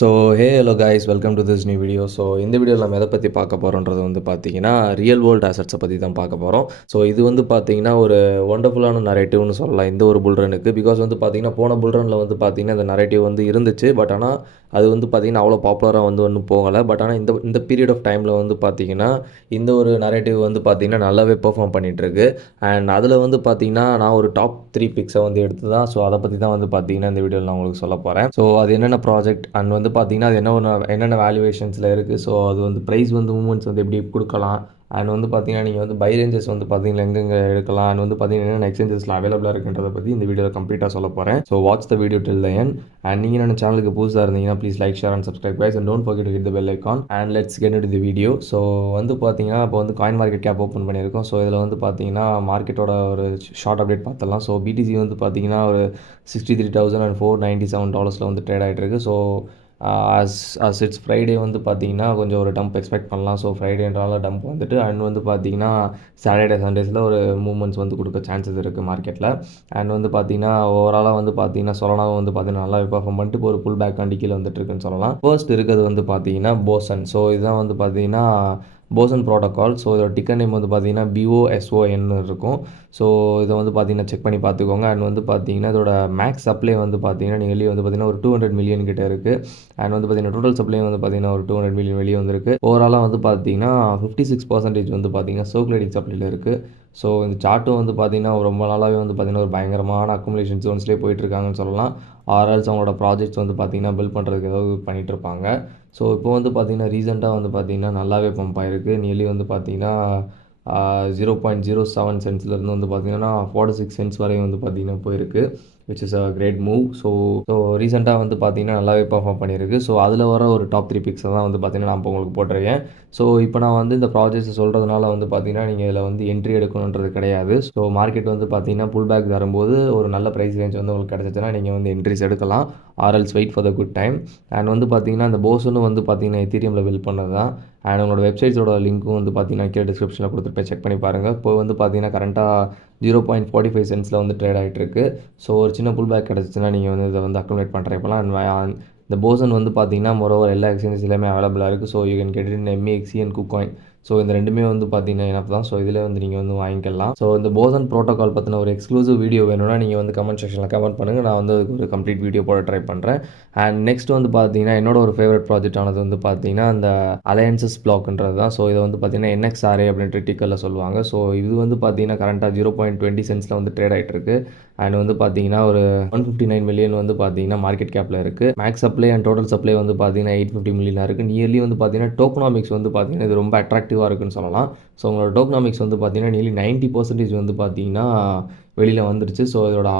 So hello guys, welcome to this new video. So இந்த வீடியோவில் நம்ம எதை பற்றி பார்க்க போகிறோன்றது வந்து பார்த்தீங்கன்னா ரியல் வேர்ல்டு அசட்ஸை பற்றி தான் பார்க்க போகிறோம். ஸோ இது வந்து பார்த்தீங்கன்னா ஒரு ஒண்டர்ஃபுல்லான நரேட்டிவ்னு சொல்லலாம் இந்த ஒரு புல்ரனுக்கு. பிகாஸ் வந்து பார்த்தீங்கன்னா போன புல்ரனில் வந்து பார்த்தீங்கன்னா இந்த நரேட்டிவ் வந்து இருந்துச்சு. பட் ஆனால் அது வந்து பார்த்தீங்கன்னா அவ்வளோ பாப்புலராக வந்து ஒன்றும் போகலை. பட் ஆனால் இந்த இந்த பீரியட் ஆஃப் டைமில் வந்து பார்த்தீங்கன்னா இந்த ஒரு நரேட்டிவ் வந்து பார்த்தீங்கன்னா நல்லாவே பெர்ஃபார்ம் பண்ணிகிட்ருக்கு. அண்ட் அதில் வந்து பார்த்தீங்கன்னா நான் ஒரு டாப் 3 பிக்ஸை வந்து எடுத்து தான், ஸோ அதை பற்றி தான் வந்து பார்த்தீங்கன்னா இந்த வீடியோவில் நான் உங்களுக்கு சொல்ல போகிறேன். ஸோ அது என்னென்ன ப்ராஜெக்ட் அண்ட் வந்து பார்த்தீங்கன்னா அது என்னென்ன வேல்யூவேஷன்ஸில் இருக்குது, ஸோ அது வந்து ப்ரைஸ் வந்து மூமெண்ட்ஸ் வந்து எப்படி கொடுக்கலாம், அண்ட் வந்து பார்த்தீங்கன்னா நீங்கள் வந்து பை ரேஞ்சஸ் வந்து பார்த்தீங்கன்னா எங்கெங்கே எடுக்கலாம், அண்ட் வந்து பார்த்தீங்கன்னா என்னென்ன எக்ஸ்சேஞ்சஸில் அவைலபிளாக இருக்குன்றதை பற்றி இந்த வீடியோவில் கம்ப்ளீட்டாக சொல்ல போகிறேன். So watch the video till the end. And நீங்கள் என்ன சேனலுக்கு புதுசாக இருந்தீங்கன்னா please like, share and subscribe guys, and don't forget to hit the bell icon. And let's get into the video. So வந்து பார்த்தீங்கன்னா இப்போ வந்து காயின் மார்க்கெட் கேப் ஓப்பன் பண்ணியிருக்கோம். ஸோ இதில் வந்து பார்த்தீங்கன்னா மார்க்கெட்டோட ஒரு ஷார்ட் அப்டேட் பார்த்துடலாம். ஸோ பிடிசி வந்து பார்த்தீங்கன்னா ஒரு $63,497 வந்து ட்ரேட் ஆகிட்டு இருக்கு. ஸோ as இட்ஸ் ஃப்ரைடே வந்து பார்த்தீங்கன்னா கொஞ்சம் ஒரு டம்ப் எக்ஸ்பெக்ட் பண்ணலாம். ஸோ ஃப்ரைடேன்றால டம்ப் வந்துட்டு அண்ட் வந்து பார்த்தீங்கன்னா சாட்டர்டே சண்டேஸில் ஒரு மூவ்மெண்ட்ஸ் வந்து கொடுக்க சான்சஸ் இருக்குது மார்க்கெட்டில். அண்ட் வந்து பார்த்தீங்கன்னா ஓவராலாக வந்து பார்த்தீங்கன்னா சொலனாவும் வந்து பார்த்தீங்கன்னா நல்லா பெர்ஃபார்ம் பண்ணிட்டு இப்போ ஒரு புல் பேக் அண்ட் கீழே வந்துட்டு இருக்குன்னு சொல்லலாம். ஃபர்ஸ்ட் இருக்கிறது வந்து பார்த்தீங்கன்னா போசன். ஸோ இதுதான் வந்து பார்த்தீங்கன்னா போசன் ப்ரோட்டோகால். ஸோ இதோட டிக்கர் நேம் வந்து பார்த்தீங்கன்னா BOSON இருக்கும். ஸோ இதை வந்து பார்த்தீங்கன்னா செக் பண்ணி பார்த்துக்கோங்க. அண்ட் வந்து பார்த்தீங்கன்னா இதோட மேக்ஸ் சப்ளை வந்து பார்த்தீங்கன்னா நியர்லி வந்து பார்த்தீங்கன்னா ஒரு 200 மில்லியன் கிட்ட இருக்குது. அண்ட் வந்து பார்த்தீங்கன்னா டோட்டல் சப்ளை வந்து பார்த்தீங்கன்னா ஒரு 200 மில்லியன் வெளியே வந்துருக்கு. ஓவராலாக வந்து பார்த்தீங்கன்னா 56% வந்து பார்த்தீங்கன்னா சர்க்குலேட்டிங் சப்ளையில் இருக்குது. ஸோ இந்த சார்ட்டும் வந்து பார்த்தீங்கன்னா ரொம்ப நாளாகவே வந்து பார்த்தீங்கன்னா ஒரு பயங்கரமான அக்குமுலேஷன் ஜோன்ஸ்லேயே போயிட்டுருக்காங்கன்னு சொல்லலாம். ஆர்எல்ஸ் அவங்களோட ப்ராஜெக்ட்ஸ் வந்து பார்த்தீங்கன்னா பில்ட் பண்ணுறதுக்கு ஏதாவது பண்ணிகிட்ருப்பாங்க. ஸோ இப்போ வந்து பார்த்தீங்கன்னா ரீசெண்டாக வந்து பார்த்தீங்கன்னா நல்லாவே பம்ப் ஆகிருக்கு. நியர்லி வந்து பார்த்தீங்கன்னா 0.07 சென்ட்ஸ்லேருந்து வந்து பார்த்தீங்கன்னா 46 சென்ட்ஸ் வரையும் வந்து பார்த்தீங்கன்னா போயிருக்கு, which is a great move. So ரீசெண்டாக வந்து பார்த்தீங்கன்னா நல்லாவே பர்ஃபார்ம் பண்ணியிருக்கு. ஸோ அதில் வர ஒரு டாப் 3 பிக்ஸை தான் வந்து பார்த்தீங்கன்னா நான் இப்போ உங்களுக்கு போட்டிருக்கேன். ஸோ இப்போ நான் வந்து இந்த ப்ராஜெக்ட்ஸை சொல்கிறதுனால வந்து பார்த்தீங்கன்னா நீங்கள் இதில் வந்து என்ட்ரி எடுக்கணுன்றது கிடையாது. ஸோ மார்க்கெட் வந்து பார்த்தீங்கன்னா புல் பேக் தரும்போது ஒரு நல்ல ப்ரைஸ் ரேஞ்ச் வந்து உங்களுக்கு கிடச்சிச்சுன்னா நீங்கள் வந்து என்ட்ரிஸ் எடுக்கலாம். ஆர்எல்ஸ் wait for the good time. And வந்து பார்த்தீங்கன்னா அந்த போசனும் வந்து பார்த்தீங்கன்னா எத்தீரியமில் பில்ட் பண்ணது தான். அண்ட் உங்களோட வெப்சைட்ஸோட லிங்க்கும் வந்து பார்த்தீங்கன்னா கீழே டிஸ்கிரிப்ஷனில் கொடுத்துருப்பேன், செக் பண்ணி பாருங்கள். இப்போ வந்து பார்த்தீங்கன்னா கரண்ட்டாக 0.45 சென்ட்ஸில் வந்து ட்ரேட் ஆகிட்டு இருக்கு. ஸோ ஒரு சின்ன புல் பேக் கிடச்சிச்சின்னா நீங்கள் வந்து இதை வந்து அக்குமுலேட் பண்ணுற இப்போலாம். இந்த போசன் வந்து பார்த்தீங்கன்னா மொரோவர் எல்லா எக்ஸ்சேஞ்சஸ்லையுமே அவைலபிளாக இருக்குது. So you can get in MEXC and KuCoin. So இந்த ரெண்டுமே வந்து பார்த்தீங்கன்னா எனக்கு தான். ஸோ இதில் வந்து நீங்கள் வந்து வாங்கிக்கலாம். ஸோ இந்த போசன் ப்ரோட்டோகால் பற்றின ஒரு எக்ஸ்க்ளூசிவ் வீடியோ வேணும்னா நீங்கள் வந்து கமெண்ட் செக்ஷனில் கமெண்ட் பண்ணுங்கள். நான் வந்து அதுக்கு ஒரு கம்ப்ளீட் வீடியோ போட ட்ரை பண்ணுறேன். அண்ட் நெக்ஸ்ட் வந்து பார்த்தீங்கன்னா என்னோட ஒரு ஃபேவரட் ப்ராஜெக்ட் ஆனது வந்து பார்த்தீங்கன்னா இந்த அலையன்சஸ் பிளாக்ன்றது தான். ஸோ இதை வந்து பார்த்தீங்கன்னா NXRA அப்படின்ற டிக்கரில் சொல்லுவாங்க. ஸோ இது வந்து பார்த்தீங்கன்னா கரண்ட்டாக 0.20 சென்ட்ஸில் வந்து ட்ரேட் ஆகிட்டு இருக்கு. அண்ட் வந்து பார்த்தீங்கன்னா ஒரு 159 மில்லியன் வந்து பார்த்தீங்கன்னா மார்க்கெட் கேப்பில் இருக்குது. Max supply and total supply வந்து பார்த்தீங்கன்னா 850 மில்லியனாக இருக்குது. நியர்லி வந்து பார்த்தீங்கன்னா டோக்கனாமிக்ஸ் வந்து பார்த்தீங்கன்னா இது ரொம்ப அட்ராக்டிவாக இருக்குன்னு சொல்லலாம். ஸோ உங்களோட டோக்கனாமிக்ஸ் வந்து பார்த்தீங்கன்னா நியர்லி 90% வந்து பார்த்தீங்கன்னா வெளியில் வந்துருச்சு. ஸோ இதோட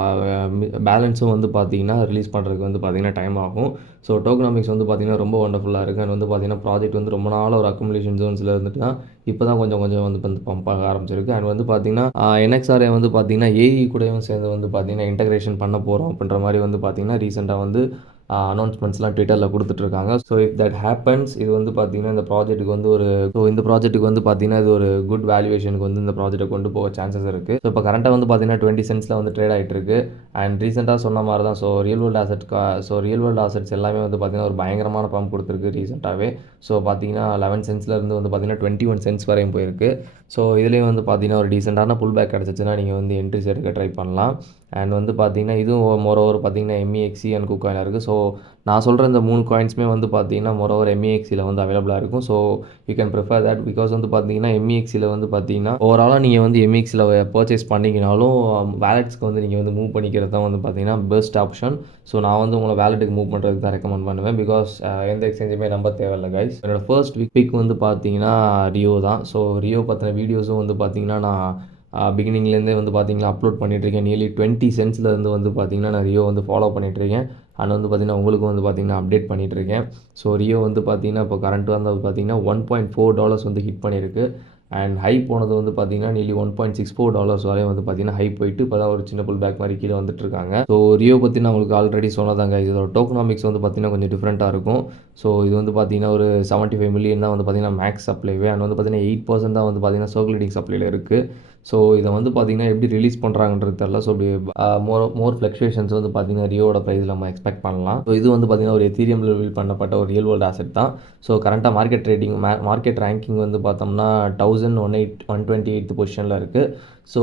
பேலன்ஸும் வந்து பார்த்தீங்கன்னா ரிலீஸ் பண்ணுறதுக்கு வந்து பார்த்தீங்கன்னா டைம் ஆகும். ஸோ டோக்கனாமிக்ஸ் வந்து பார்த்தீங்கன்னா ரொம்ப ஒண்டர்ஃபுல்லாக இருக்குது. அண்ட் வந்து பார்த்தீங்கன்னா ப்ராஜெக்ட் வந்து ரொம்ப நாள் ஒரு அக்குமுலேஷன் ஜோன்ஸில் இருந்துட்டு தான் இப்போ தான் கொஞ்சம் கொஞ்சம் வந்து பம்ப் ஆக ஆரம்பிச்சிருக்கு. அண்ட் வந்து பார்த்தீங்கன்னா NXRA வந்து பார்த்தீங்கன்னா AE கூடயும் சேர்ந்து வந்து பார்த்தீங்கன்னா இன்டகிரேஷன் பண்ண போகிறோம் அப்படின்ற மாதிரி வந்து பார்த்தீங்கன்னா ரீசெண்டாக வந்து அனௌன்ஸ்மெண்ட்ஸ்லாம் ட்விட்டரில் கொடுத்துட்ருக்காங்க. ஸோ இஃப் தட் ஹேப்பன்ஸ் இது வந்து பார்த்தீங்கன்னா இந்த ப்ராஜெக்ட்டுக்கு வந்து இந்த ப்ராஜெக்ட்டுக்கு வந்து பார்த்தீங்கன்னா இது ஒரு குட் வேல்யூவேஷனுக்கு வந்து இந்த ப்ராஜெக்ட்டை கொண்டு போக சான்சஸ் இருக்குது. ஸோ இப்போ கரண்ட்டாக வந்து பார்த்தீங்கன்னா 20 சென்ட்ஸில் வந்து ட்ரேட் ஆகிட்டு இருக்கு. அண்ட் ரீசெண்டாக சொன்ன மாதிரி தான். ஸோ ரியல் வேர்ல்டு ஆசெட்ஸ் எல்லாமே வந்து பார்த்தீங்கன்னா ஒரு பயங்கரமான பம்ப் கொடுத்துருக்கு ரீசெண்டாகவே. ஸோ பார்த்தீங்கன்னா 11 சென்ட்ஸ்லேருந்து வந்து பார்த்தீங்கன்னா 21 சென்ட்ஸ் வரையும் போயிருக்கு. ஸோ இதுலேயும் வந்து பார்த்தீங்கன்னா ஒரு டீசெண்டான புல் பேக் கிடச்சிச்சின்னா நீங்கள் வந்து என்ட்ரிஸ் எடுக்க ட்ரை பண்ணலாம். அண்ட் வந்து பார்த்தீங்கன்னா இதுவும் மொரோவர் பார்த்தீங்கன்னா MEXC அண்ட் KuCoin இருக்குது. ஸோ நான் சொல்கிற இந்த 3 காயின்ஸுமே வந்து பார்த்தீங்கன்னா மொரோவர் MEXCயில் வந்து அவைலபிளாக இருக்கும். So you can prefer that. Because வந்து பார்த்தீங்கன்னா MEXCயில் வந்து பார்த்தீங்கன்னா ஓவராலாக நீங்கள் வந்து MEXCயில் பர்ச்சேஸ் பண்ணிங்கனாலும் வேலெட்ஸ்க்கு வந்து நீங்கள் வந்து மூவ் பண்ணிக்கிறது தான் வந்து பார்த்தீங்கன்னா பெஸ்ட் ஆப்ஷன். ஸோ நான் வந்து உங்களை வேலெட்டுக்கு மூவ் பண்ணுறதுக்கு தான் ரெக்கமெண்ட் பண்ணுவேன். பிகாஸ் எந்த எக்ஸ்சேஞ்சுமே நம்ப தேவையில்லை கைஸ். என்னோடய ஃபர்ஸ்ட் பிக் வந்து பார்த்தீங்கன்னா ரியோ தான். ஸோ ரியோ பற்றின வீடியோஸும் வந்து பார்த்தீங்கன்னா நான் பிகினிங்லேருந்தே வந்து பார்த்தீங்கன்னா அப்லோட் பண்ணிகிட்ருக்கேன். நியர்லி 20 சென்ட்ஸ்லேருந்து வந்து பார்த்தீங்கன்னா நான் ரியோ வந்து ஃபாலோ பண்ணிகிட்ருக்கேன். அண்ட் வந்து பார்த்தீங்கன்னா உங்களுக்கும் வந்து பார்த்தீங்கன்னா அப்டேட் பண்ணிகிட்ருக்கேன். ஸோ ரியோ வந்து பார்த்தீங்கன்னா இப்போ கரண்ட் வந்து பார்த்தீங்கன்னா $1.4 வந்து ஹிட் பண்ணியிருக்கு. அண்ட் ஹை போனது வந்து பார்த்தீங்கன்னா நியர்லி $1.64 வரையும் வந்து பார்த்தீங்கன்னா ஹை போயிட்டு இப்போ தான் ஒரு சின்ன புல் பேக் மாதிரி கீழே வந்துட்டுருக்காங்க. ஸோ ரியோ பற்றி நான் உங்களுக்கு ஆல்ரெடி சொன்னதாங்க. இதோட டோக்கனாமிக்ஸ் வந்து பார்த்தீங்கன்னா கொஞ்சம் டிஃப்ரெண்ட்டாக இருக்கும். ஸோ இது வந்து பார்த்தீங்கன்னா ஒரு 75 மில்லியன் தான் வந்து பார்த்தீங்கன்னா மேக்ஸ் சப்ளைவே. அண்ட் வந்து பார்த்தீங்கன்னா 8% தான் வந்து பார்த்தீங்கன்னா சர்க்குலேட்டிங் சப்ளையில் இருக்குது. ஸோ இதை வந்து பார்த்திங்கன்னா எப்படி ரிலீஸ் பண்ணுறாங்கன்றது தெரியல. ஸோ இப்படி மோர் ஃப்ளக்சுவேஷன்ஸ் வந்து பார்த்திங்கன்னா ரியோட ப்ரைஸில் நம்ம எக்ஸ்பெக்ட் பண்ணலாம். ஸோ இது வந்து பார்த்திங்கன்னா ஒரு எத்தீரியமில் பில்ட் பண்ணப்பட்ட ஒரு ரியல் வேர்ல்டு ஆசெட் தான். ஸோ கரண்ட்டாக மார்க்கெட் ரேங்கிங் வந்து பார்த்தோம்னா 128th பொசிஷனில் இருக்குது. ஸோ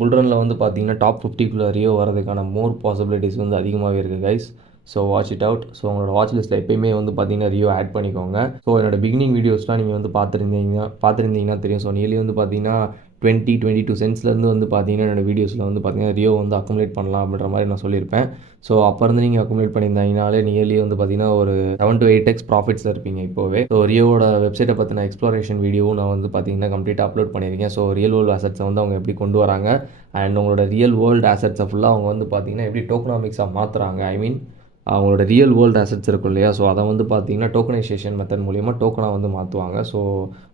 புல்ரனில் வந்து பார்த்திங்கன்னா டாப் 50க்குள்ளே ரியோ வரதுக்கான மோர் பாசிபிலிட்டிஸ் வந்து அதிகமாகவே இருக்குது guys. So watch it out. So உங்களோட வாட்ச் லிஸ்ட்டில் எப்பயுமே வந்து பார்த்தீங்கன்னா ரியோ ஆட் பண்ணிக்கோங்க. ஸோ என்னோட பிகினிங் வீடியோஸ்லாம் நீங்கள் வந்து பார்த்துருந்தீங்கன்னா தெரியும். ஸோ நியர்லி வந்து பார்த்தீங்கன்னா 22 சென்ட்ஸ்லேருந்து வந்து பார்த்தீங்கன்னா என்னோடய வீடியோஸில் வந்து பார்த்தீங்கன்னா ரியோ வந்து அக்குமுலேட் பண்ணலாம் அப்படின்ற மாதிரி நான் சொல்லியிருப்பேன். ஸோ அப்போ இருந்து நீங்கள் அக்குமுலேட் பண்ணியிருந்தீங்கனாலே நியர்லி வந்து பார்த்தீங்கன்னா ஒரு 7 to 8x ப்ராஃபிட்ஸில் இருப்பீங்க இப்போவே. ஸோ ரியோவோட வெப்சைட்டை பற்றின எக்ஸ்ப்ளோரேஷன் வீடியோவும் நான் வந்து பார்த்தீங்கன்னா கம்ப்ளீட்டாக அப்லோட் பண்ணியிருக்கேன். ஸோ ரியல் வேர்ல்டு அசெட்ஸை வந்து அவங்க எப்படி கொண்டு வராங்க அண்ட் உங்களோட ரியல் வேர்ல்டு அசெட்ஸை ஃபுல்லாக அவங்க வந்து பார்த்தீங்கன்னா எப்படி டோக்கனாமிக்ஸாக மாற்றுறாங்க. ஐ மீன் அவங்களோட ரியல் வேர்ல்டு அசெட்ஸ் இருக்கும் இல்லையா, ஸோ அதை வந்து பார்த்தீங்கன்னா டோக்கனைசேஷன் மெத்தட் மூலிமா டோக்கனாக வந்து மாற்றுவாங்க. ஸோ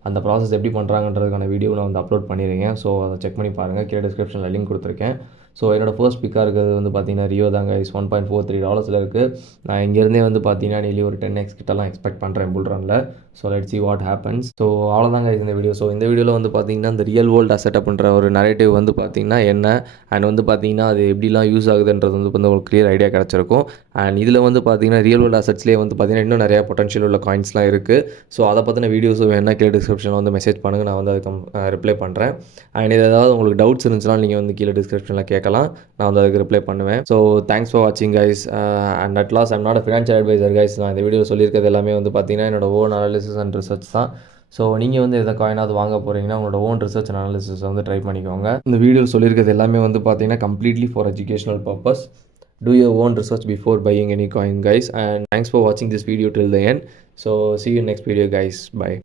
அந்த ப்ராசஸ் எப்படி பண்ணுறாங்கன்றதுக்கான வீடியோ நான் வந்து அப்லோட் பண்ணியிருக்கேன். ஸோ அதை செக் பண்ணி பாருங்கள். கீழே டிஸ்கிரிப்ஷனில் லிங்க் கொடுத்துருக்கேன். ஸோ என்னோடய ஃபர்ஸ்ட் பிக்காக இருக்கிறது வந்து பார்த்தீங்கன்னா ரியோ தாங்க. $1.43 இருக்குது. நான் இங்கேருந்தே வந்து பார்த்தீங்கன்னா டெய்லி ஒரு 10x கிட்டலாம் எக்ஸ்பெக்ட் பண்ணுறேன் புல்ரனில். So let's see what happens. So அவ்வளோதாங்க இந்த வீடியோ. ஸோ இந்த வீடியோவில் வந்து பார்த்தீங்கன்னா இந்த ரியல் வேர்ல்டு அசெட் அப்படின்ற ஒரு நரேட்டிவ் வந்து பார்த்தீங்கன்னா என்ன அண்ட் வந்து பார்த்தீங்கன்னா அது எப்படிலாம் யூஸ் ஆகுதுன்றது வந்து உங்களுக்கு கிளியர் ஐடியா கிடச்சிருக்கும். அண்ட் இதில் வந்து பார்த்தீங்கன்னா ரியல் வேர்ல்டு அசெட்ஸ்லேயே வந்து பார்த்தீங்கன்னா இன்னும் நிறையா பொட்டன்ஷியல் உள்ள காயின்ஸ்லாம் இருக்குது. ஸோ அதை பற்றின வீடியோஸும் வேணால் கீழே டிஸ்கிரிப்ஷனில் வந்து மெசேஜ் பண்ணுங்கள். நான் வந்து அதுக்கு ரிப்ளை பண்ணுறேன். அண்ட் இது ஏதாவது உங்களுக்கு டவுட்ஸ் இருந்துச்சுன்னா நீங்கள் வந்து கீழே டிஸ்கிரிப்ஷனில் கேட்கலாம். நான் வந்து அதுக்கு ரிப்ளை பண்ணுவேன். ஸோ தேங்க்ஸ் ஃபார் வாட்சிங் guys. And at last I'm not a financial advisor guys. நான் இந்த வீடியோ சொல்லியிருக்கிறது எல்லாமே வந்து பார்த்தீங்கன்னா என்னோட ஓன் அனாலிசிஸ் அண்ட் ரிசர்ச் தான். ஸோ நீங்கள் வந்து எதை காயினாவது வாங்க போகிறீங்கன்னா உங்களோட ஓன் ரிசர்ச் அண்ட் அனாலிசிஸ் வந்து ட்ரை பண்ணிக்கோங்க. இந்த வீடியோ சொல்லியிருக்கிறது எல்லாமே வந்து பார்த்தீங்கன்னா completely for educational purpose. Do your own research before buying any coin guys, and thanks for watching this video till the end. So see you next video guys. Bye.